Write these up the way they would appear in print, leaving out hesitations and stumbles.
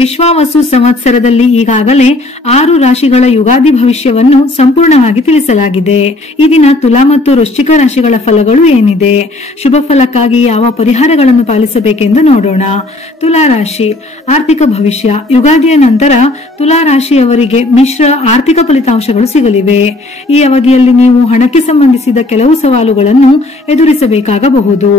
ವಿಶ್ವಾವಸು ಸಂವತ್ಸರದಲ್ಲಿ ಈಗಾಗಲೇ 6 ರಾಶಿಗಳ ಯುಗಾದಿ ಭವಿಷ್ಯವನ್ನು ಸಂಪೂರ್ಣವಾಗಿ ತಿಳಿಸಲಾಗಿದೆ. ಈ ದಿನ ತುಲಾ ಮತ್ತು ವೃಶ್ಚಿಕ ರಾಶಿಗಳ ಫಲಗಳು ಏನಿದೆ, ಶುಭ ಫಲಕ್ಕಾಗಿ ಯಾವ ಪರಿಹಾರಗಳನ್ನು ಪಾಲಿಸಬೇಕೆಂದು ನೋಡೋಣ. ತುಲಾ ರಾಶಿ ಆರ್ಥಿಕ ಭವಿಷ್ಯ. ಯುಗಾದಿಯ ನಂತರ ತುಲಾ ರಾಶಿಯವರಿಗೆ ಮಿಶ್ರ ಆರ್ಥಿಕ ಫಲಿತಾಂಶಗಳು ಸಿಗಲಿವೆ. ಈ ಅವಧಿಯಲ್ಲಿ ನೀವು ಹಣಕ್ಕೆ ಸಂಬಂಧಿಸಿದ ಕೆಲವು ಸವಾಲುಗಳನ್ನು ಎದುರಿಸಬೇಕಾಗಬಹುದು.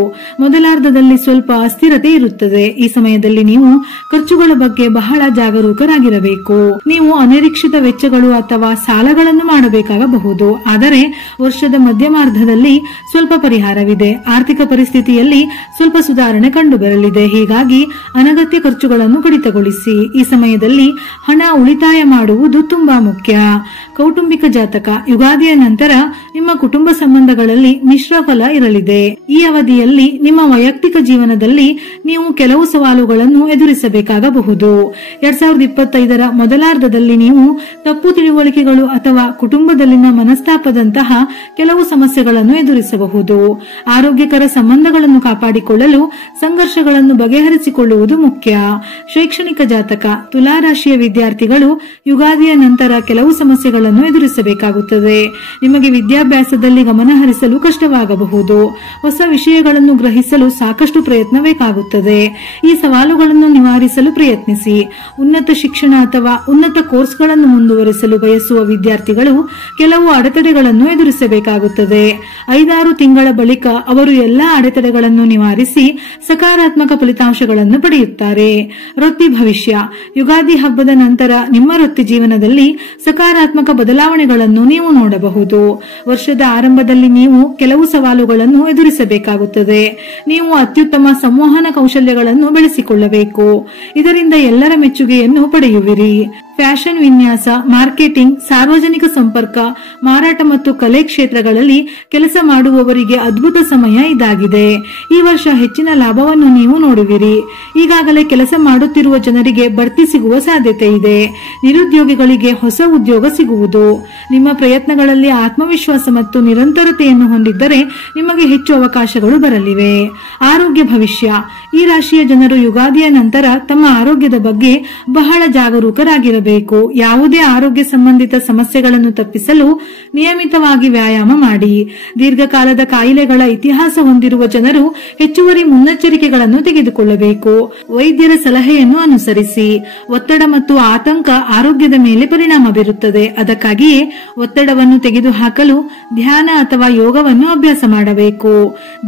ಮೊದಲಾರ್ಧದಲ್ಲಿ ಸ್ವಲ್ಪ ಅಸ್ಥಿರತೆ ಇರುತ್ತದೆ. ಈ ಸಮಯದಲ್ಲಿ ನೀವು ಖರ್ಚುಗಳ ಬಗ್ಗೆ ಬಹಳ ಜಾಗರೂಕರಾಗಿರಬೇಕು. ನೀವು ಅನಿರೀಕ್ಷಿತ ವೆಚ್ಚಗಳು ಅಥವಾ ಸಾಲಗಳನ್ನು ಮಾಡಬೇಕಾಗಬಹುದು. ಆದರೆ ವರ್ಷದ ಮಧ್ಯಮಾರ್ಧದಲ್ಲಿ ಸ್ವಲ್ಪ ಪರಿಹಾರವಿದೆ. ಆರ್ಥಿಕ ಪರಿಸ್ಥಿತಿಯಲ್ಲಿ ಸ್ವಲ್ಪ ಸುಧಾರಣೆ ಕಂಡುಬರಲಿದೆ. ಹೀಗಾಗಿ ಅನಗತ್ಯ ಖರ್ಚುಗಳನ್ನು ಕಡಿತಗೊಳಿಸಿ. ಈ ಸಮಯದಲ್ಲಿ ಹಣ ಉಳಿತಾಯ ಮಾಡುವುದು ತುಂಬಾ ಮುಖ್ಯ. ಕೌಟುಂಬಿಕ ಜಾತಕ. ಯುಗಾದಿಯ ನಂತರ ನಿಮ್ಮ ಕುಟುಂಬ ಸಂಬಂಧಗಳಲ್ಲಿ ಮಿಶ್ರ ಫಲ ಇರಲಿದೆ. ಈ ಅವಧಿಯಲ್ಲಿ ನಿಮ್ಮ ವೈಯಕ್ತಿಕ ಜೀವನದಲ್ಲಿ ನೀವು ಕೆಲವು ಸವಾಲುಗಳನ್ನು ಎದುರಿಸಬೇಕಾಗಬಹುದು. 2025ರ ಮೊದಲಾರ್ಧದಲ್ಲಿ ನೀವು ತಪ್ಪು ತಿಳುವಳಿಕೆಗಳು ಅಥವಾ ಕುಟುಂಬದಲ್ಲಿನ ಮನಸ್ತಾಪದಂತಹ ಕೆಲವು ಸಮಸ್ಯೆಗಳನ್ನು ಎದುರಿಸಬಹುದು. ಆರೋಗ್ಯಕರ ಸಂಬಂಧಗಳನ್ನು ಕಾಪಾಡಿಕೊಳ್ಳಲು ಸಂಘರ್ಷಗಳನ್ನು ಬಗೆಹರಿಸಿಕೊಳ್ಳುವುದು ಮುಖ್ಯ. ಶೈಕ್ಷಣಿಕ ಜಾತಕ. ತುಲಾ ರಾಶಿಯ ವಿದ್ಯಾರ್ಥಿಗಳು ಯುಗಾದಿಯ ನಂತರ ಕೆಲವು ಸಮಸ್ಯೆಗಳನ್ನು ಎದುರಿಸಬೇಕಾಗುತ್ತದೆ. ನಿಮಗೆ ವಿದ್ಯಾಭ್ಯಾಸದಲ್ಲಿ ಗಮನ ಹರಿಸಲು ಕಷ್ಟವಾಗಬಹುದು. ಹೊಸ ವಿಷಯಗಳನ್ನು ಗ್ರಹಿಸಲು ಸಾಕಷ್ಟು ಪ್ರಯತ್ನ ಬೇಕಾಗುತ್ತದೆ. ಈ ಸವಾಲುಗಳನ್ನು ನಿವಾರಿಸಲು ಪ್ರಯತ್ನಿಸಿ. ಉನ್ನತ ಶಿಕ್ಷಣ ಅಥವಾ ಉನ್ನತ ಕೋರ್ಸ್ಗಳನ್ನು ಮುಂದುವರಿಸಲು ಬಯಸುವ ವಿದ್ಯಾರ್ಥಿಗಳು ಕೆಲವು ಅಡೆತಡೆಗಳನ್ನು ಎದುರಿಸಬೇಕಾಗುತ್ತದೆ. 5-6 ತಿಂಗಳ ಬಳಿಕ ಅವರು ಎಲ್ಲಾ ಅಡೆತಡೆಗಳನ್ನು ನಿವಾರಿಸಿ ಸಕಾರಾತ್ಮಕ ಫಲಿತಾಂಶಗಳನ್ನು ಪಡೆಯುತ್ತಾರೆ. ವೃತ್ತಿ ಭವಿಷ್ಯ. ಯುಗಾದಿ ಹಬ್ಬದ ನಂತರ ನಿಮ್ಮ ವೃತ್ತಿ ಜೀವನದಲ್ಲಿ ಸಕಾರಾತ್ಮಕ ಬದಲಾವಣೆಗಳನ್ನು ನೀವು ನೋಡಬಹುದು. ವರ್ಷದ ಆರಂಭದಲ್ಲಿ ನೀವು ಕೆಲವು ಸವಾಲುಗಳನ್ನು ಎದುರಿಸಬೇಕಾಗುತ್ತದೆ. ನೀವು ಅತ್ಯುತ್ತಮ ಸಂವಹನ ಕೌಶಲ್ಯಗಳನ್ನು ಬೆಳೆಸಿಕೊಳ್ಳಬೇಕು. ಇದರಿಂದ ಎಲ್ಲರ ಮೆಚ್ಚುಗೆಯನ್ನು ಪಡೆಯುವಿರಿ. ಫ್ಯಾಷನ್ ವಿನ್ಯಾಸ, ಮಾರ್ಕೆಟಿಂಗ್, ಸಾರ್ವಜನಿಕ ಸಂಪರ್ಕ, ಮಾರಾಟ ಮತ್ತು ಕಲೆ ಕ್ಷೇತ್ರಗಳಲ್ಲಿ ಕೆಲಸ ಮಾಡುವವರಿಗೆ ಅದ್ಭುತ ಸಮಯ ಇದಾಗಿದೆ. ಈ ವರ್ಷ ಹೆಚ್ಚಿನ ಲಾಭವನ್ನು ನೀವು ನೋಡುವಿರಿ. ಈಗಾಗಲೇ ಕೆಲಸ ಮಾಡುತ್ತಿರುವ ಜನರಿಗೆ ಬಡ್ತಿ ಸಿಗುವ ಸಾಧ್ಯತೆ ಇದೆ. ನಿರುದ್ಯೋಗಿಗಳಿಗೆ ಹೊಸ ಉದ್ಯೋಗ ಸಿಗುವುದು. ನಿಮ್ಮ ಪ್ರಯತ್ನಗಳಲ್ಲಿ ಆತ್ಮವಿಶ್ವಾಸ ಮತ್ತು ನಿರಂತರತೆಯನ್ನು ಹೊಂದಿದ್ದರೆ ನಿಮಗೆ ಹೆಚ್ಚು ಅವಕಾಶಗಳು ಬರಲಿವೆ. ಆರೋಗ್ಯ ಭವಿಷ್ಯ. ಈ ರಾಶಿಯ ಜನರು ಯುಗಾದಿಯ ನಂತರ ತಮ್ಮ ಆರೋಗ್ಯದ ಬಗ್ಗೆ ಬಹಳ ಜಾಗರೂಕರಾಗಿರಬೇಕು. ಯಾವುದೇ ಆರೋಗ್ಯ ಸಂಬಂಧಿತ ಸಮಸ್ಯೆಗಳನ್ನು ತಪ್ಪಿಸಲು ನಿಯಮಿತವಾಗಿ ವ್ಯಾಯಾಮ ಮಾಡಿ. ದೀರ್ಘಕಾಲದ ಕಾಯಿಲೆಗಳ ಇತಿಹಾಸ ಹೊಂದಿರುವ ಜನರು ಹೆಚ್ಚುವರಿ ಮುನ್ನೆಚ್ಚರಿಕೆಗಳನ್ನು ತೆಗೆದುಕೊಳ್ಳಬೇಕು. ವೈದ್ಯರ ಸಲಹೆಯನ್ನು ಅನುಸರಿಸಿ. ಒತ್ತಡ ಮತ್ತು ಆತಂಕ ಆರೋಗ್ಯದ ಮೇಲೆ ಪರಿಣಾಮ ಬೀರುತ್ತದೆ. ಅದಕ್ಕಾಗಿಯೇ ಒತ್ತಡವನ್ನು ತೆಗೆದುಹಾಕಲು ಧ್ಯಾನ ಅಥವಾ ಯೋಗವನ್ನು ಅಭ್ಯಾಸ ಮಾಡಬೇಕು.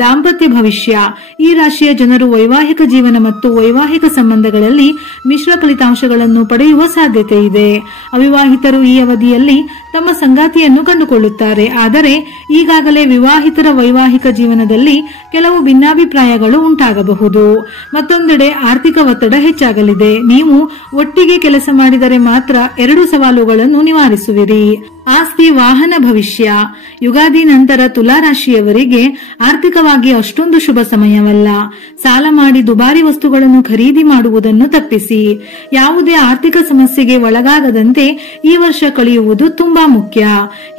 ದಾಂಪತ್ಯ ಭವಿಷ್ಯ. ಈ ರಾಶಿಯ ಜನರು ವೈವಾಹಿಕ ಜೀವನ ಮತ್ತು ವೈವಾಹಿಕ ಸಂಬಂಧಗಳಲ್ಲಿ ಮಿಶ್ರ ಫಲಿತಾಂಶಗಳನ್ನು ಪಡೆಯುವ ಸಾಧ್ಯತೆ ಇದೆ. ಅವಿವಾಹಿತರು ಈ ಅವಧಿಯಲ್ಲಿ ತಮ್ಮ ಸಂಗಾತಿಯನ್ನು ಕಂಡುಕೊಳ್ಳುತ್ತಾರೆ. ಆದರೆ ಈಗಾಗಲೇ ವಿವಾಹಿತರ ವೈವಾಹಿಕ ಜೀವನದಲ್ಲಿ ಕೆಲವು ಭಿನ್ನಾಭಿಪ್ರಾಯಗಳು ಉಂಟಾಗಬಹುದು. ಮತ್ತೊಂದೆಡೆ ಆರ್ಥಿಕ ಒತ್ತಡ ಹೆಚ್ಚಾಗಲಿದೆ. ನೀವು ಒಟ್ಟಿಗೆ ಕೆಲಸ ಮಾಡಿದರೆ ಮಾತ್ರ 2 ಸವಾಲುಗಳನ್ನು ನಿವಾರಿಸುವಿರಿ. ಆಸ್ತಿ ವಾಹನ ಭವಿಷ್ಯ. ಯುಗಾದಿ ನಂತರ ತುಲಾ ರಾಶಿಯವರಿಗೆ ಆರ್ಥಿಕವಾಗಿ ಅಷ್ಟೊಂದು ಶುಭ ಸಮಯವಲ್ಲ. ಸಾಲ ಮಾಡಿ ದುಬಾರಿ ವಸ್ತುಗಳನ್ನು ಖರೀದಿ ಮಾಡುವುದನ್ನು ತಪ್ಪಿಸಿ. ಯಾವುದೇ ಆರ್ಥಿಕ ಸಮಸ್ಯೆಗೆ ಒಳಗಾಗದಂತೆ ಈ ವರ್ಷ ಕಳೆಯುವುದು ತುಂಬಾ ಮುಖ್ಯ.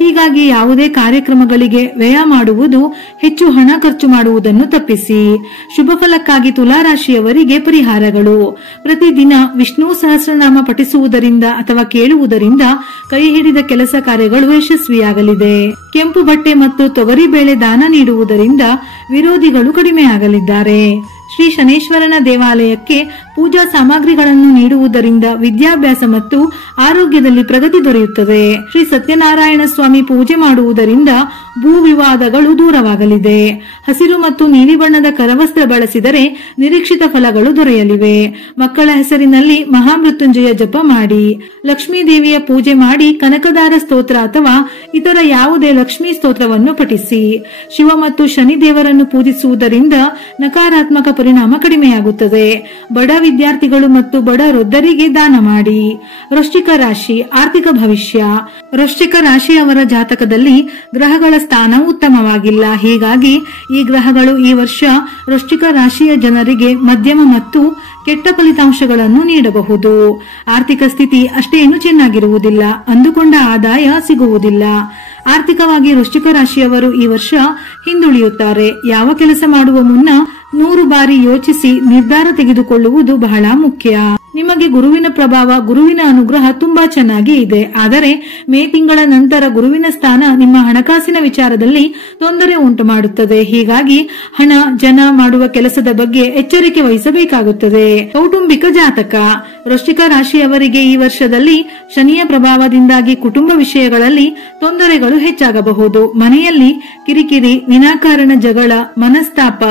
ಹೀಗಾಗಿ ಯಾವುದೇ ಕಾರ್ಯಕ್ರಮಗಳಿಗೆ ವ್ಯಯ ಮಾಡುವುದು, ಹೆಚ್ಚು ಹಣ ಖರ್ಚು ಮಾಡುವುದನ್ನು ತಪ್ಪಿಸಿ. ಶುಭ ಫಲಕ್ಕಾಗಿ ತುಲಾ ರಾಶಿಯವರಿಗೆ ಪರಿಹಾರಗಳು. ಪ್ರತಿದಿನ ವಿಷ್ಣು ಸಹಸ್ರನಾಮ ಪಠಿಸುವುದರಿಂದ ಅಥವಾ ಕೇಳುವುದರಿಂದ ಕೈ ಹಿಡಿದ ಕೆಲಸ ಕಾರ್ಯಗಳು ಯಶಸ್ವಿಯಾಗಲಿದೆ. ಕೆಂಪು ಬಟ್ಟೆ ಮತ್ತು ತೊಗರಿಬೇಳೆ ದಾನ ನೀಡುವುದರಿಂದ ವಿರೋಧಿಗಳು ಕಡಿಮೆಯಾಗಲಿದ್ದಾರೆ. ಶ್ರೀ ಶನೇಶ್ವರನ ದೇವಾಲಯಕ್ಕೆ ಪೂಜಾ ಸಾಮಗ್ರಿಗಳನ್ನು ನೀಡುವುದರಿಂದ ವಿದ್ಯಾಭ್ಯಾಸ ಮತ್ತು ಆರೋಗ್ಯದಲ್ಲಿ ಪ್ರಗತಿ ದೊರೆಯುತ್ತದೆ. ಶ್ರೀ ಸತ್ಯನಾರಾಯಣ ಸ್ವಾಮಿ ಪೂಜೆ ಮಾಡುವುದರಿಂದ ಭೂ ವಿವಾದಗಳು ದೂರವಾಗಲಿದೆ. ಹಸಿರು ಮತ್ತು ನೀಲಿ ಬಣ್ಣದ ಕರವಸ್ತ್ರ ಬಳಸಿದರೆ ನಿರೀಕ್ಷಿತ ಫಲಗಳು ದೊರೆಯಲಿವೆ. ಮಕ್ಕಳ ಹೆಸರಿನಲ್ಲಿ ಮಹಾಮೃತ್ಯುಂಜಯ ಜಪ ಮಾಡಿ. ಲಕ್ಷ್ಮೀ ದೇವಿಯ ಪೂಜೆ ಮಾಡಿ ಕನಕದಾರ ಸ್ತೋತ್ರ ಅಥವಾ ಇತರ ಯಾವುದೇ ಲಕ್ಷ್ಮೀ ಸ್ತೋತ್ರವನ್ನು ಪಠಿಸಿ. ಶಿವ ಮತ್ತು ಶನಿ ದೇವರನ್ನು ಪೂಜಿಸುವುದರಿಂದ ನಕಾರಾತ್ಮಕ ಪರಿಣಾಮ ಕಡಿಮೆಯಾಗುತ್ತದೆ. ಬಡ ವಿದ್ಯಾರ್ಥಿಗಳು ಮತ್ತು ಬಡ ವೃದ್ಧರಿಗೆ ದಾನ ಮಾಡಿ. ವೃಶ್ಚಿಕ ರಾಶಿ ಆರ್ಥಿಕ ಭವಿಷ್ಯ. ವೃಶ್ಚಿಕ ರಾಶಿಯವರ ಜಾತಕದಲ್ಲಿ ಗ್ರಹಗಳ ಸ್ಥಾನ ಉತ್ತಮವಾಗಿಲ್ಲ. ಹೀಗಾಗಿ ಈ ಗ್ರಹಗಳು ಈ ವರ್ಷ ವೃಶ್ಚಿಕ ರಾಶಿಯ ಜನರಿಗೆ ಮಧ್ಯಮ ಮತ್ತು ಕೆಟ್ಟ ಫಲಿತಾಂಶಗಳನ್ನು ನೀಡಬಹುದು. ಆರ್ಥಿಕ ಸ್ಥಿತಿ ಅಷ್ಟೇನು ಚೆನ್ನಾಗಿರುವುದಿಲ್ಲ. ಅಂದುಕೊಂಡ ಆದಾಯ ಸಿಗುವುದಿಲ್ಲ. ಆರ್ಥಿಕವಾಗಿ ವೃಶ್ಚಿಕ ರಾಶಿಯವರು ಈ ವರ್ಷ ಹಿಂದುಳಿಯುತ್ತಾರೆ. ಯಾವ ಕೆಲಸ ಮಾಡುವ ಮುನ್ನ 100 ಬಾರಿ ಯೋಚಿಸಿ ನಿರ್ಧಾರ ತೆಗೆದುಕೊಳ್ಳುವುದು ಬಹಳ ಮುಖ್ಯ. ನಿಮಗೆ ಗುರುವಿನ ಪ್ರಭಾವ, ಗುರುವಿನ ಅನುಗ್ರಹ ತುಂಬಾ ಚೆನ್ನಾಗಿ ಇದೆ. ಆದರೆ ಮೇ ತಿಂಗಳ ನಂತರ ಗುರುವಿನ ಸ್ಥಾನ ನಿಮ್ಮ ಹಣಕಾಸಿನ ವಿಚಾರದಲ್ಲಿ ತೊಂದರೆ ಉಂಟು ಮಾಡುತ್ತದೆ. ಹೀಗಾಗಿ ಹಣ, ಜನ ಮಾಡುವ ಕೆಲಸದ ಬಗ್ಗೆ ಎಚ್ಚರಿಕೆ ವಹಿಸಬೇಕಾಗುತ್ತದೆ. ಕೌಟುಂಬಿಕ ಜಾತಕ. ವೃಶ್ಚಿಕ ರಾಶಿಯವರಿಗೆ ಈ ವರ್ಷದಲ್ಲಿ ಶನಿಯ ಪ್ರಭಾವದಿಂದಾಗಿ ಕುಟುಂಬ ವಿಷಯಗಳಲ್ಲಿ ತೊಂದರೆಗಳು ಹೆಚ್ಚಾಗಬಹುದು. ಮನೆಯಲ್ಲಿ ಕಿರಿಕಿರಿ, ವಿನಾಕಾರಣ ಜಗಳ, ಮನಸ್ತಾಪ,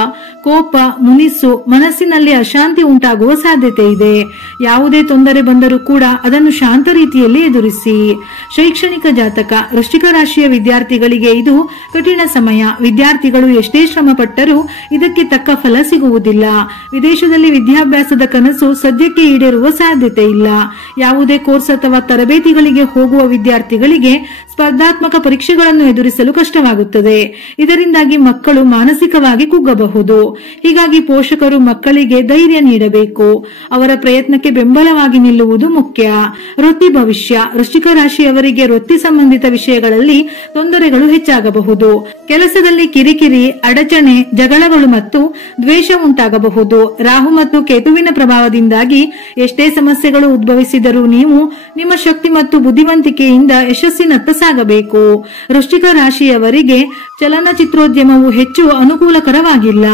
ಕೋಪ, ಮುನಿಸು, ಮನಸ್ಸಿನಲ್ಲಿ ಅಶಾಂತಿ ಉಂಟಾಗುವ ಸಾಧ್ಯತೆ ಇದೆ. ಯಾವುದೇ ತೊಂದರೆ ಬಂದರೂ ಕೂಡ ಅದನ್ನು ಶಾಂತ ರೀತಿಯಲ್ಲಿ ಎದುರಿಸಿ. ಶೈಕ್ಷಣಿಕ ಜಾತಕ. ವೃಶ್ಚಿಕ ರಾಶಿಯ ವಿದ್ಯಾರ್ಥಿಗಳಿಗೆ ಇದು ಕಠಿಣ ಸಮಯ. ವಿದ್ಯಾರ್ಥಿಗಳು ಎಷ್ಟೇ ಶ್ರಮ ಪಟ್ಟರೂ ಇದಕ್ಕೆ ತಕ್ಕ ಫಲ ಸಿಗುವುದಿಲ್ಲ. ವಿದೇಶದಲ್ಲಿ ವಿದ್ಯಾಭ್ಯಾಸದ ಕನಸು ಸದ್ಯಕ್ಕೆ ಈಡೇರುವ ಸಾಧ್ಯತೆ ಇಲ್ಲ. ಯಾವುದೇ ಕೋರ್ಸ್ ಅಥವಾ ತರಬೇತಿಗಳಿಗೆ ಹೋಗುವ ವಿದ್ಯಾರ್ಥಿಗಳಿಗೆ ಸ್ಪರ್ಧಾತ್ಮಕ ಪರೀಕ್ಷೆಗಳನ್ನು ಎದುರಿಸಲು ಕಷ್ಟವಾಗುತ್ತದೆ. ಇದರಿಂದಾಗಿ ಮಕ್ಕಳು ಮಾನಸಿಕವಾಗಿ ಕುಗ್ಗಬಹುದು. ಹೀಗಾಗಿ ಪೋಷಕರು ಮಕ್ಕಳಿಗೆ ಧೈರ್ಯ ನೀಡಬೇಕು. ಅವರ ಪ್ರಯತ್ನಕ್ಕೆ ಬೆಂಬಲವಾಗಿ ನಿಲ್ಲುವುದು ಮುಖ್ಯ. ವೃತ್ತಿ ಭವಿಷ್ಯ. ವೃಶ್ಚಿಕ ರಾಶಿಯವರಿಗೆ ವೃತ್ತಿ ಸಂಬಂಧಿತ ವಿಷಯಗಳಲ್ಲಿ ತೊಂದರೆಗಳು ಹೆಚ್ಚಾಗಬಹುದು. ಕೆಲಸದಲ್ಲಿ ಕಿರಿಕಿರಿ, ಅಡಚಣೆ, ಜಗಳಗಳು ಮತ್ತು ದ್ವೇಷ ಉಂಟಾಗಬಹುದು. ರಾಹು ಮತ್ತು ಕೇತುವಿನ ಪ್ರಭಾವದಿಂದಾಗಿ ಎಷ್ಟೇ ಸಮಸ್ಯೆಗಳು ಉದ್ಭವಿಸಿದರೂ ನೀವು ನಿಮ್ಮ ಶಕ್ತಿ ಮತ್ತು ಬುದ್ಧಿವಂತಿಕೆಯಿಂದ ಯಶಸ್ಸಿನತ್ತ ಸಾಗಬೇಕು. ವೃಶ್ಚಿಕ ರಾಶಿಯವರಿಗೆ ಚಲನಚಿತ್ರೋದ್ಯಮವು ಹೆಚ್ಚು ಅನುಕೂಲಕರವಾಗಿಲ್ಲ.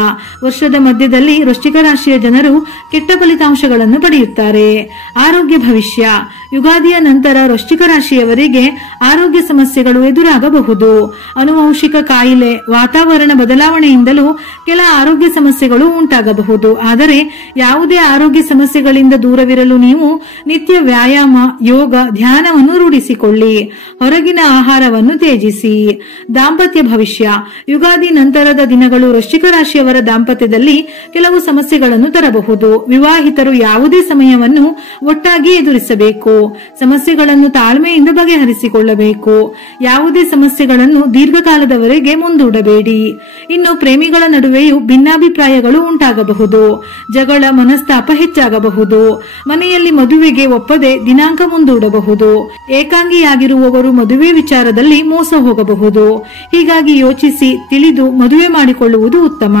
ವರ್ಷದ ಮಧ್ಯದಲ್ಲಿ ವೃಶ್ಚಿಕ ರಾಶಿಯ ಜನರು ಕೆಟ್ಟ ಫಲಿತಾಂಶಗಳನ್ನು ಪಡೆಯುತ್ತಾರೆ. ಆರೋಗ್ಯ ಭವಿಷ್ಯ. ಯುಗಾದಿಯ ನಂತರ ವೃಶ್ಚಿಕ ರಾಶಿಯವರಿಗೆ ಆರೋಗ್ಯ ಸಮಸ್ಯೆಗಳು ಎದುರಾಗಬಹುದು. ಅನುವಂಶಿಕ ಕಾಯಿಲೆ, ವಾತಾವರಣ ಬದಲಾವಣೆಯಿಂದಲೂ ಕೆಲ ಆರೋಗ್ಯ ಸಮಸ್ಯೆಗಳು ಉಂಟಾಗಬಹುದು. ಆದರೆ ಯಾವುದೇ ಆರೋಗ್ಯ ಸಮಸ್ಯೆಗಳಿಂದ ದೂರವಿರಲು ನೀವು ನಿತ್ಯ ವ್ಯಾಯಾಮ, ಯೋಗ, ಧ್ಯಾನವನ್ನು ರೂಢಿಸಿಕೊಳ್ಳಿ. ಹೊರಗಿನ ಆಹಾರವನ್ನು ತ್ಯಜಿಸಿ. ದಾಂಪತ್ಯ ಭವಿಷ್ಯ. ಯುಗಾದಿ ನಂತರದ ದಿನಗಳು ವೃಶ್ಚಿಕ ರಾಶಿಯವರ ದಾಂಪತ್ಯದಲ್ಲಿ ಕೆಲವು ಸಮಸ್ಯೆಗಳನ್ನು ತರಬಹುದು. ವಿವಾಹಿತರು ಯಾವುದೇ ಸಮಯವನ್ನು ಒಟ್ಟಾಗಿ ಎದುರಿಸಬೇಕು. ಸಮಸ್ಯೆಗಳನ್ನು ತಾಳ್ಮೆಯಿಂದ ಬಗೆಹರಿಸಿಕೊಳ್ಳಬೇಕು. ಯಾವುದೇ ಸಮಸ್ಯೆಗಳನ್ನು ದೀರ್ಘಕಾಲದವರೆಗೆ ಮುಂದೂಡಬೇಡಿ. ಇನ್ನು ಪ್ರೇಮಿಗಳ ನಡುವೆಯೂ ಭಿನ್ನಾಭಿಪ್ರಾಯಗಳು ಉಂಟಾಗಬಹುದು. ಜಗಳ, ಮನಸ್ತಾಪ ಹೆಚ್ಚಾಗಬಹುದು. ಮನೆಯಲ್ಲಿ ಮದುವೆಗೆ ಒಪ್ಪದೆ ದಿನಾಂಕ ಮುಂದೂಡಬಹುದು. ಏಕಾಂಗಿಯಾಗಿರುವವರು ಮದುವೆ ವಿಚಾರದಲ್ಲಿ ಮೋಸ ಹೋಗಬಹುದು. ಹೀಗಾಗಿ ಯೋಚಿಸಿ ತಿಳಿದು ಮದುವೆ ಮಾಡಿಕೊಳ್ಳುವುದು ಉತ್ತಮ.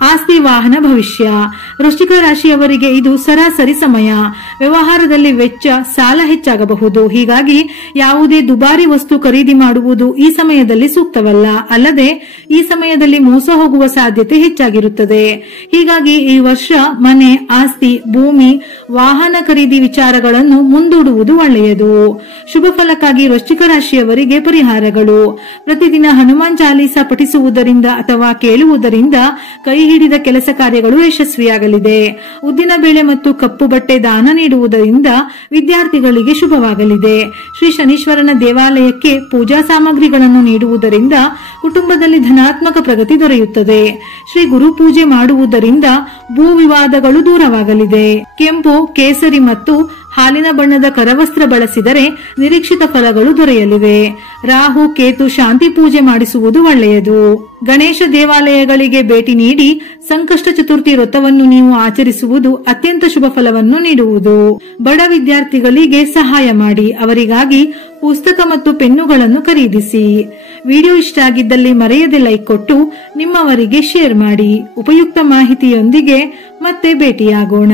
ಆಸ್ತಿ, ವಾಹನ ಭವಿಷ್ಯ. ವೃಶ್ಚಿಕ ರಾಶಿಯವರಿಗೆ ಇದು ಸರಾಸರಿ ಸಮಯ. ವ್ಯವಹಾರದಲ್ಲಿ ವೆಚ್ಚ, ಸಾಲ ಹೆಚ್ಚಾಗಬಹುದು. ಹೀಗಾಗಿ ಯಾವುದೇ ದುಬಾರಿ ವಸ್ತು ಖರೀದಿ ಮಾಡುವುದು ಈ ಸಮಯದಲ್ಲಿ ಸೂಕ್ತವಲ್ಲ. ಅಲ್ಲದೆ ಈ ಸಮಯದಲ್ಲಿ ಮೋಸ ಹೋಗುವ ಸಾಧ್ಯತೆ ಹೆಚ್ಚಾಗಿರುತ್ತದೆ. ಹೀಗಾಗಿ ಈ ವರ್ಷ ಮನೆ, ಆಸ್ತಿ, ಭೂಮಿ, ವಾಹನ ಖರೀದಿ ವಿಚಾರಗಳನ್ನು ಮುಂದೂಡುವುದು ಒಳ್ಳೆಯದು. ಶುಭ ಫಲಕ್ಕಾಗಿ ವೃಶ್ಚಿಕ ರಾಶಿಯವರಿಗೆ ಪರಿಹಾರಗಳು. ಪ್ರತಿದಿನ ಹನುಮಾನ್ ಚಾಲೀಸ ಪಠಿಸುವುದರಿಂದ ಅಥವಾ ಕೇಳುವುದರಿಂದ ಕೈ ಹಿಡಿದ ಕೆಲಸ ಕಾರ್ಯಗಳು ಯಶಸ್ವಿಯಾಗಲಿದೆ. ಉದ್ದಿನ ಬೇಳೆ ಮತ್ತು ಕಪ್ಪು ಬಟ್ಟೆ ದಾನ ನೀಡುವುದರಿಂದ ವಿದ್ಯಾರ್ಥಿಗಳಿಗೆ ಶುಭವಾಗಲಿದೆ. ಶ್ರೀ ಶನೀಶ್ವರನ ದೇವಾಲಯಕ್ಕೆ ಪೂಜಾ ಸಾಮಗ್ರಿಗಳನ್ನು ನೀಡುವುದರಿಂದ ಕುಟುಂಬದಲ್ಲಿ ಧನಾತ್ಮಕ ಪ್ರಗತಿ ದೊರೆಯುತ್ತದೆ. ಶ್ರೀ ಗುರು ಪೂಜೆ ಮಾಡುವುದರಿಂದ ಭೂ ವಿವಾದಗಳು ದೂರವಾಗಲಿದೆ. ಕೆಂಪು, ಕೇಸರಿ ಮತ್ತು ಹಾಲಿನ ಬಣ್ಣದ ಕರವಸ್ತ್ರ ಬಳಸಿದರೆ ನಿರೀಕ್ಷಿತ ಫಲಗಳು ದೊರೆಯಲಿವೆ. ರಾಹು, ಕೇತು ಶಾಂತಿ ಪೂಜೆ ಮಾಡಿಸುವುದು ಒಳ್ಳೆಯದು. ಗಣೇಶ ದೇವಾಲಯಗಳಿಗೆ ಭೇಟಿ ನೀಡಿ ಸಂಕಷ್ಟ ಚತುರ್ಥಿ ವ್ರತವನ್ನು ನೀವು ಆಚರಿಸುವುದು ಅತ್ಯಂತ ಶುಭ ಫಲವನ್ನು ನೀಡುವುದು. ಬಡ ವಿದ್ಯಾರ್ಥಿಗಳಿಗೆ ಸಹಾಯ ಮಾಡಿ. ಅವರಿಗಾಗಿ ಪುಸ್ತಕ ಮತ್ತು ಪೆನ್ನುಗಳನ್ನು ಖರೀದಿಸಿ. ವಿಡಿಯೋ ಇಷ್ಟ ಆಗಿದ್ದಲ್ಲಿ ಮರೆಯದೆ ಲೈಕ್ ಕೊಟ್ಟು ನಿಮ್ಮವರಿಗೆ ಶೇರ್ ಮಾಡಿ. ಉಪಯುಕ್ತ ಮಾಹಿತಿಯೊಂದಿಗೆ ಮತ್ತೆ ಭೇಟಿಯಾಗೋಣ.